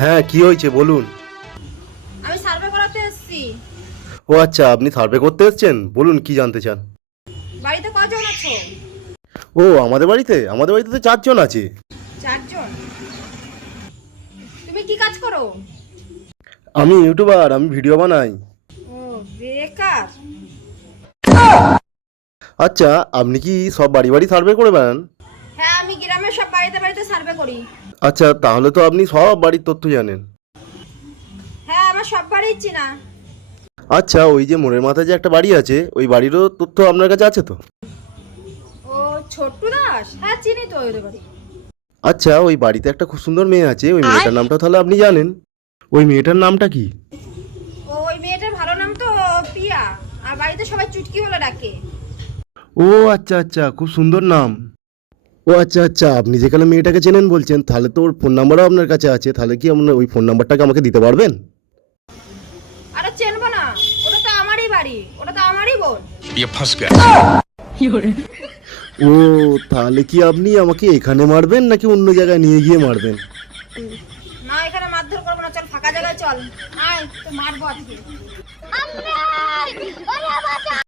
হ্যাঁ, কি হয়েছে বলুন। আমি সার্ভে করাতে এসেছি। ও আচ্ছা, আপনি সার্ভে করতে এসেছেন, বলুন কি জানতে চান। বাড়িতে কজন আছো? ও আমাদের বাড়িতে তো 4 জন আছে। 4 জন? তুমি কি কাজ করো? আমি ইউটিউবার, আমি ভিডিও বানাই। ও, বেকার। আচ্ছা, আপনি কি সব বাড়ি বাড়ি সার্ভে করে বেড়ান? হ্যাঁ, আমি গ্রামের সব বাড়িতে বাড়িতে সার্ভে করি। আচ্ছা, তাহলে তো আপনি সব বাড়ির তথ্য জানেন। হ্যাঁ, আমার সব বাড়িই চিনা। আচ্ছা, ওই যে মোড়ের মাথায় যে একটা বাড়ি আছে, ওই বাড়িরও তথ্য আপনার কাছে আছে তো? ও, ছোট্টু দাস, হ্যাঁ চিনি তো ওদের বাড়ি। আচ্ছা, ওই বাড়িতে একটা খুব সুন্দর মেয়ে আছে, ওই মেয়েটার নামটা তাহলে আপনি জানেন? ওই মেয়েটার নামটা কি? ও, ওই মেয়েটার ভালো নাম তো পিয়া। আর বাড়িতে সবাই চুটকি বলে ডাকে। ও আচ্ছা আচ্ছা, খুব সুন্দর নাম। ও আচ্ছা আচ্ছা, আপনি যেখানে মেয়েটাকে চেনেন বলছেন, তাহলে তো ওর ফোন নাম্বারও আপনার কাছে আছে, তাহলে কি আপনার ওই ফোন নাম্বারটাকে আমাকে দিতে পারবেন? আরে চেনবো না, ওটা তো আমারই বাড়ি, ওটা তো আমারই বোন। ये फंस गया। ও, তাহলে কি আপনি আমাকে এখানে মারবেন নাকি অন্য জায়গায় নিয়ে গিয়ে মারবেন? না, এখানে মারধর করবো না, চল ফাঁকা জায়গায় চল। আয় তো মারবো আজকে।